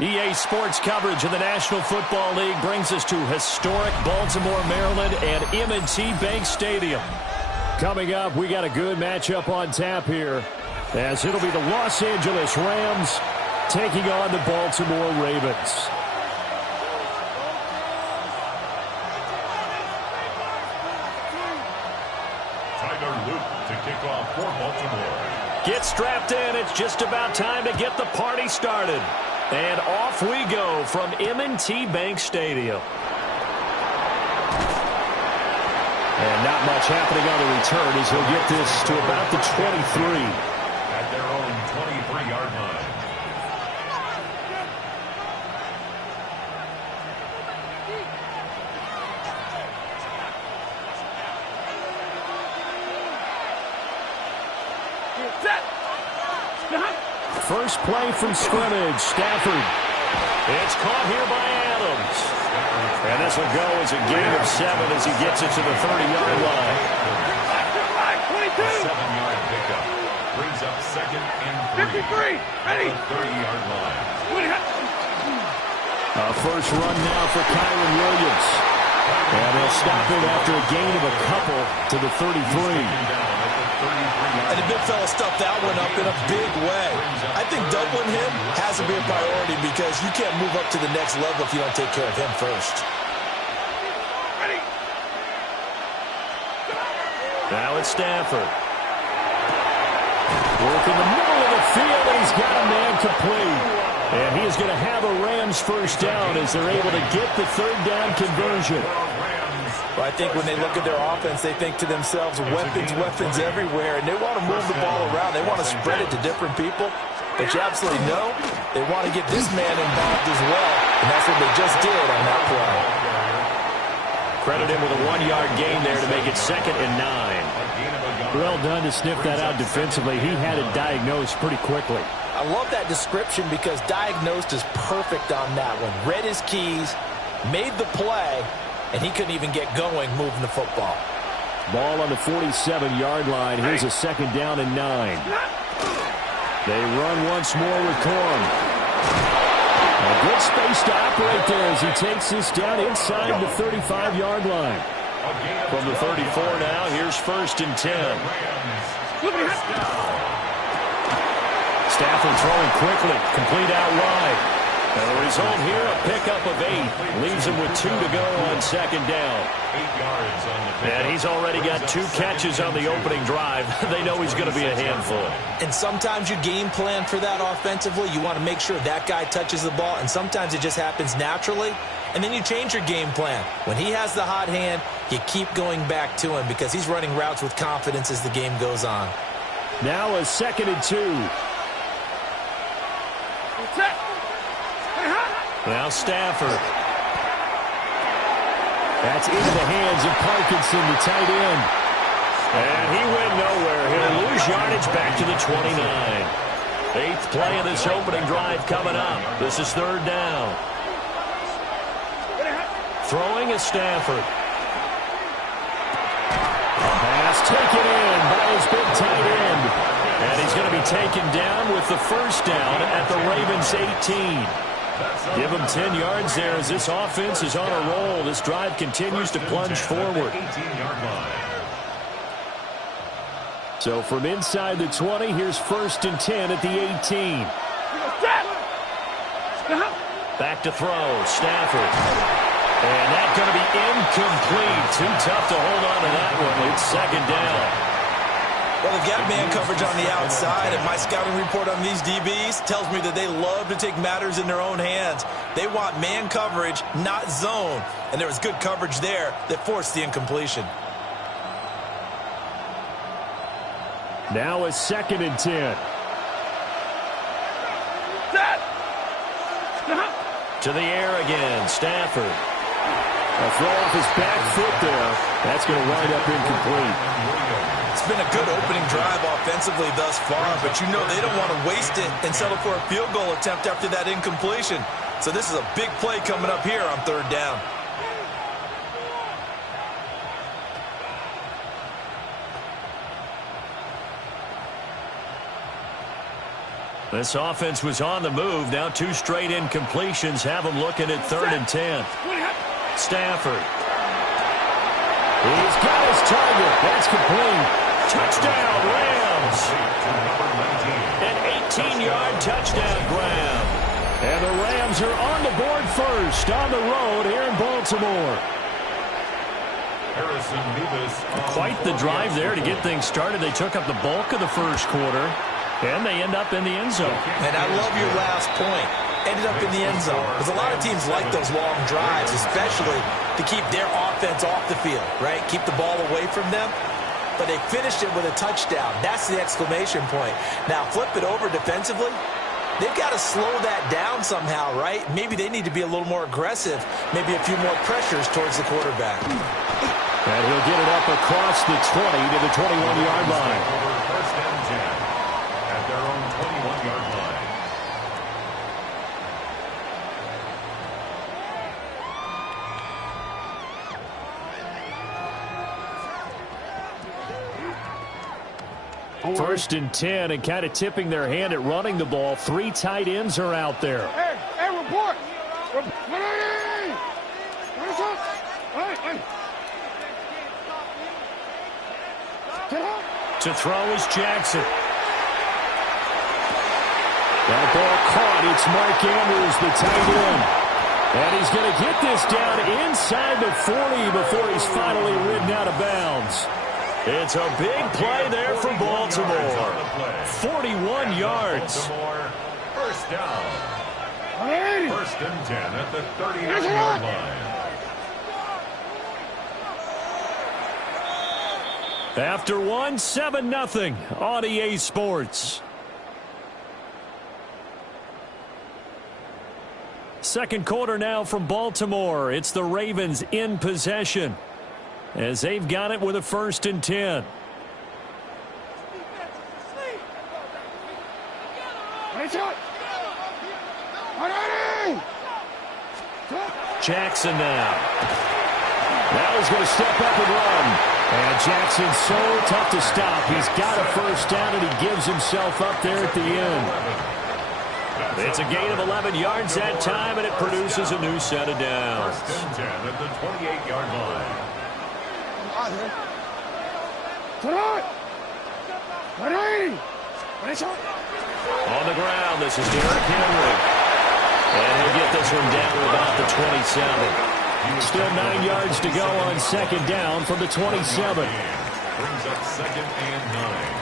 EA Sports coverage of the National Football League brings us to historic Baltimore, Maryland and M&T Bank Stadium. Coming up, we got a good matchup on tap here, as it'll be the Los Angeles Rams taking on the Baltimore Ravens. To kick off for Baltimore. Get strapped in. It's just about time to get the party started. And off we go from M&T Bank Stadium. And not much happening on the return as he'll get this to about the 23. At their own 23-yard line. First play from scrimmage, Stafford. It's caught here by Adams. And this will go as a gain of 7 as he gets it to the 30-yard line. 7-yard pickup. Brings up 2nd and 3. Ready? 30-yard line. A first run now for Kyron Williams. And he'll stop it after a gain of a couple to the 33. And the big fella stuffed that one up in a big way. I think doubling him has to be a priority because you can't move up to the next level if you don't take care of him first. Now it's Stafford. Work in the middle of the field, and he's got a man complete. And he is going to have a Rams first down as they're able to get the third down conversion. Well, I think when they look at their offense, they think to themselves, weapons everywhere, and they want to move the ball around. They want to spread it to different people. But you absolutely know they want to get this man involved as well, and that's what they just did on that play. Credit him with a 1-yard gain there to make it 2nd and 9. Well done to sniff that out defensively. He had it diagnosed pretty quickly. I love that description because diagnosed is perfect on that one. Read his keys, made the play, and he couldn't even get going moving the football. Ball on the 47-yard line. Here's a 2nd down and 9. They run once more with Corum. A good space to operate there as he takes this down inside the 35-yard line. From the 34 now, here's 1st and 10. Stafford throwing quickly, complete out wide. And the result here, a pickup of 8. Leaves him with 2 to go on 2nd down. 8 yards on the pickup. And he's already got 2 catches on the opening drive. They know he's going to be a handful. And sometimes you game plan for that offensively. You want to make sure that guy touches the ball, and sometimes it just happens naturally. And then you change your game plan. When he has the hot hand, you keep going back to him because he's running routes with confidence as the game goes on. Now a 2nd and 2. Now Stafford. That's into the hands of Parkinson, the tight end. And he went nowhere. He'll lose yardage back to the 29. 8th play of this opening drive coming up. This is 3rd down. Throwing is Stafford. Pass taken in by his big tight end. And he's going to be taken down with the first down at the Ravens' 18. Give him 10 yards there as this offense is on a roll. This drive continues to plunge forward. So from inside the 20, here's 1st and 10 at the 18. Back to throw, Stafford. And that's going to be incomplete. Too tough to hold on to that one. It's 2nd down. Well, they've got man coverage on the outside, and my scouting report on these DBs tells me that they love to take matters in their own hands. They want man coverage, not zone. And there was good coverage there that forced the incompletion. Now a 2nd and 10. To the air again, Stafford. A throw off his back foot there. That's going to wind up incomplete. It's been a good opening drive offensively thus far, but you know they don't want to waste it and settle for a field goal attempt after that incompletion. So this is a big play coming up here on 3rd down. This offense was on the move. Now 2 straight incompletions have them looking at 3rd and 10. Stafford. He's got his target. That's complete. Touchdown, Rams. An 18-yard touchdown grab. And the Rams are on the board first on the road here in Baltimore. Quite the drive there to get things started. They took up the bulk of the first quarter, and they end up in the end zone. And I love your last point. Ended up in the end zone. Because a lot of teams like those long drives, especially to keep their offense off the field, right? Keep the ball away from them. But they finished it with a touchdown. That's the exclamation point. Now, flip it over defensively. They've got to slow that down somehow, right? Maybe they need to be a little more aggressive. Maybe a few more pressures towards the quarterback. And he'll get it up across the 20 to the 21-yard line. First and 10 at their own 21-yard line. First and 10, and kind of tipping their hand at running the ball. 3 tight ends are out there. Hey, report. To throw is Jackson. That ball caught. It's Mark Andrews, the tight end. And he's going to get this down inside the 40 before he's finally ridden out of bounds. It's a big play there for Baltimore. 41 yards. First down. First and 10 at the 38-yard line. After 1, 7-0 on EA Sports. Second quarter now from Baltimore. It's the Ravens in possession as they've got it with a 1st and 10. Jackson now. Now he's going to step up and run. And Jackson's so tough to stop. He's got a first down, and he gives himself up there at the end. It's a gain of 11 yards that time, and it produces a new set of downs. First and 10 at the 28-yard line. On the ground, this is Derrick Henry. And he'll get this one down to about the 27. Still 9 yards to go on second down from the 27. Brings up 2nd and 9.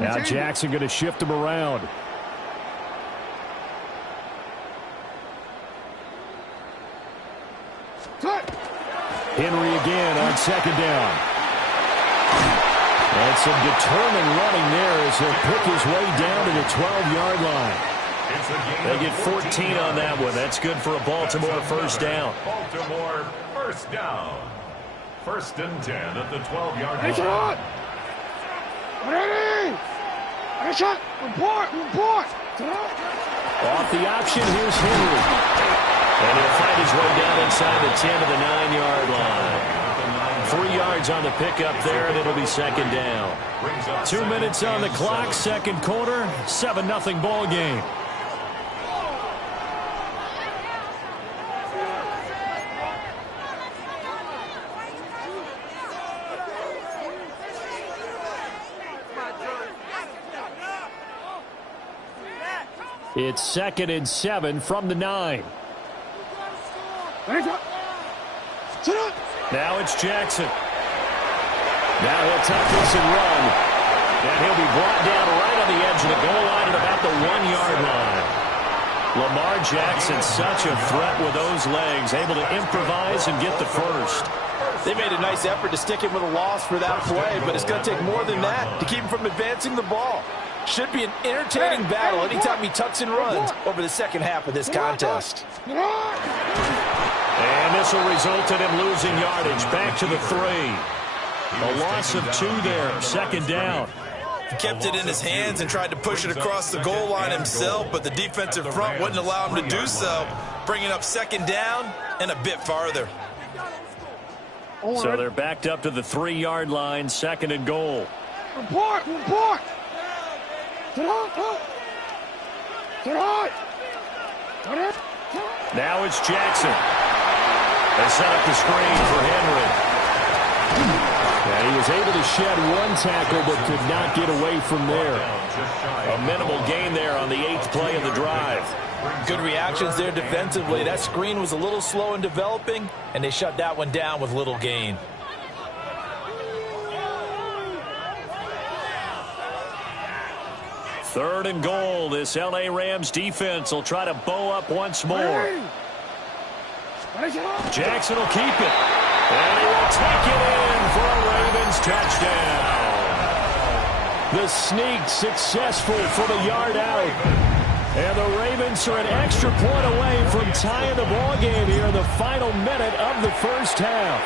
Now Jackson going to shift him around. Henry again on second down. And some determined running there as he'll pick his way down to the 12-yard line. They get 14 on that one. That's good for a Baltimore first down. Baltimore first down. First and 10 at the 12-yard line. Report. Off the option, here's Henry. And he'll find his way down inside the 10 to the 9-yard line. 3 yards on the pickup there, and it'll be second down. 2 minutes on the clock, second quarter, 7-0 ball game. It's 2nd and 7 from the 9. Now it's Jackson. Now he'll tuck this and run. And he'll be brought down right on the edge of the goal line at about the 1-yard line. Lamar Jackson, such a threat with those legs, able to improvise and get the first. They made a nice effort to stick him with a loss for that play, but it's going to take more than that to keep him from advancing the ball. Should be an entertaining battle anytime he tucks and runs over the second half of this contest. And this will result in him losing yardage. Back to the 3. A loss of 2 there. Second down. He kept it in his hands and tried to push it across the goal line himself, but the defensive front wouldn't allow him to do so, bringing up second down and a bit farther. So they're backed up to the 3-yard line, second and goal. Report! Now it's Jackson. They set up the screen for Henry. And he was able to shed one tackle but could not get away from there. A minimal gain there on the 8th play of the drive. Good reactions there defensively. That screen was a little slow in developing, and they shut that one down with little gain. Third and goal. This L.A. Rams defense will try to bow up once more. Jackson will keep it. And he will take it in for a Ravens touchdown. The sneak successful for the yard out. And the Ravens are an extra point away from tying the ball game here in the final minute of the first half.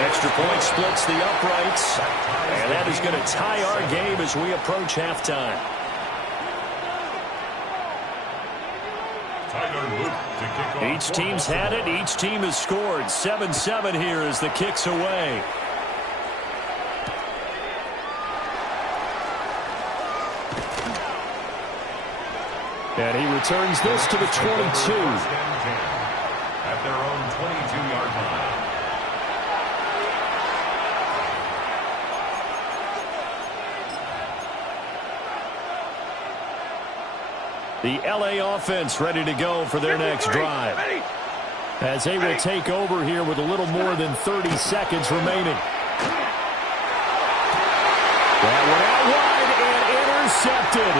Extra point splits the uprights, and that is going to tie our game as we approach halftime. Each team's had it. Each team has scored. 7-7 here as the kick's away. And he returns this to the 22. At their own 22-yard line. The L.A. offense ready to go for their next drive. As they will take over here with a little more than 30 seconds remaining. That one out wide and intercepted.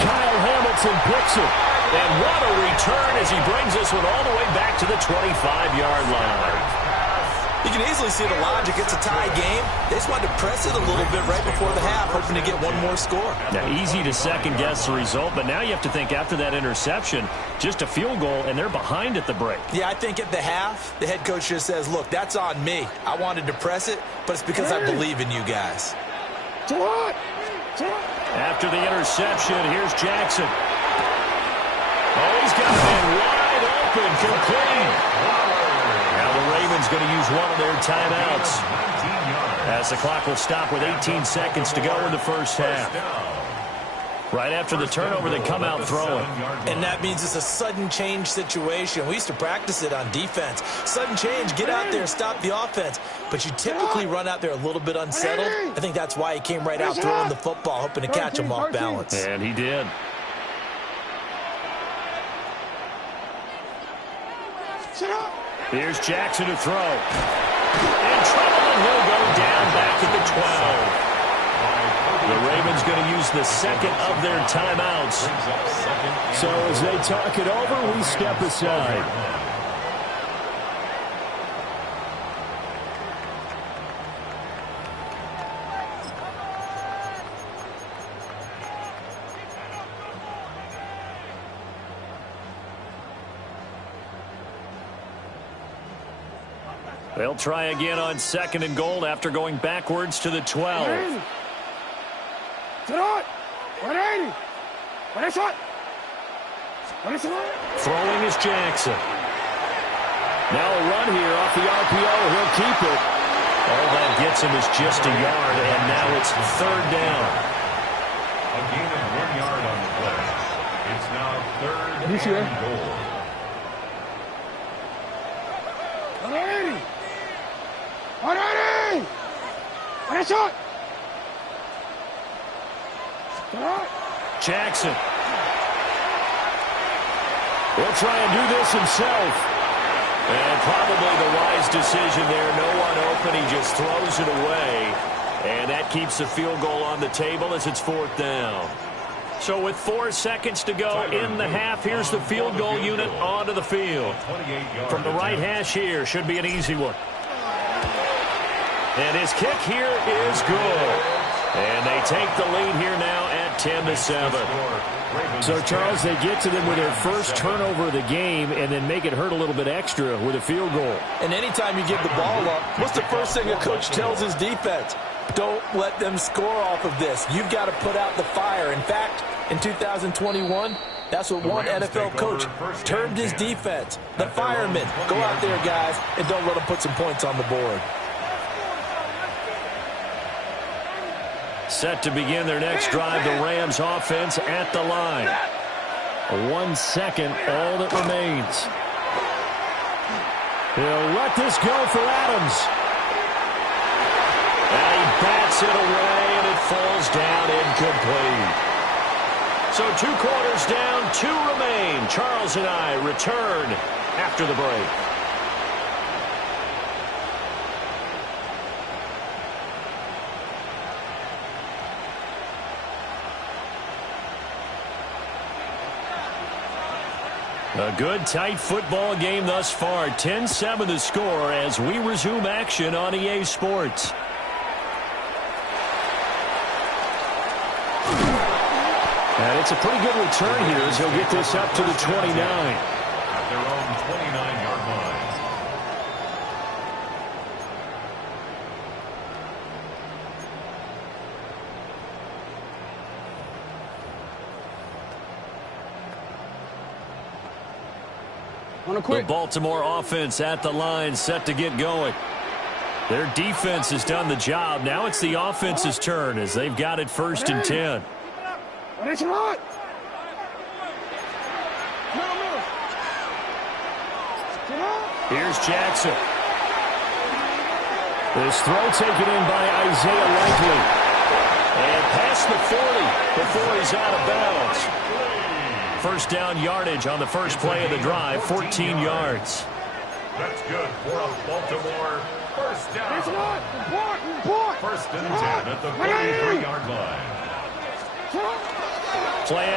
Kyle Hamilton picks it. And what a return as he brings this one all the way back to the 25-yard line. You can easily see the logic. It's a tie game. They just wanted to press it a little bit right before the half, hoping to get one more score. Now, easy to second-guess the result, but now you have to think after that interception, just a field goal, and they're behind at the break. Yeah, I think at the half, the head coach just says, look, that's on me. I wanted to press it, but it's because I believe in you guys. After the interception, here's Jackson. Oh, he's got it in wide open, complete. Now the Ravens going to use one of their timeouts as the clock will stop with 18 seconds to go in the first half. Right after the turnover, they come out throwing. And that means it's a sudden change situation. We used to practice it on defense. Sudden change, get out there, stop the offense. But you typically run out there a little bit unsettled. I think that's why he came right out throwing the football, hoping to catch him off balance. And he did. Here's Jackson to throw. In trouble, and he'll go down back at the 12. The Ravens going to use the second of their timeouts. So as they talk it over, we step aside. They'll try again on second and goal after going backwards to the 12. Throwing is Jackson. Now a run here off the RPO. He'll keep it. All that gets him is just a yard, and now it's third down. A gain of 1 yard on the play. It's now third and goal. Jackson. He'll try and do this himself. And probably the wise decision there. No one open. He just throws it away. And that keeps the field goal on the table as it's fourth down. So with 4 seconds to go in the half, here's the field goal unit onto the field. From the right hash here, should be an easy one. And his kick here is good. And they take the lead here now at 10-7. So, Charles, they get to them with their first turnover of the game and then make it hurt a little bit extra with a field goal. And anytime you give the ball up, what's the first thing a coach tells his defense? Don't let them score off of this. You've got to put out the fire. In fact, in 2021, that's what one NFL coach termed his defense. The firemen. Go out there, guys, and don't let them put some points on the board. Set to begin their next drive, the Rams offense at the line. 1 second, all that remains. He'll let this go for Adams. And he bats it away, and it falls down incomplete. So 2 quarters down, 2 remain. Charles and I return after the break. A good, tight football game thus far. 10-7 the score as we resume action on EA Sports. And it's a pretty good return here as he'll get this up to the 29. At their own 29-yard line. The Baltimore offense at the line, set to get going. Their defense has done the job. Now it's the offense's turn as they've got it 1st and 10. Here's Jackson. This throw taken in by Isaiah Likely. And past the 40 before he's out of bounds. First down yardage on the first play of the drive, 14 yards. That's good for a Baltimore first down. First and 10 at the 43-yard line. Play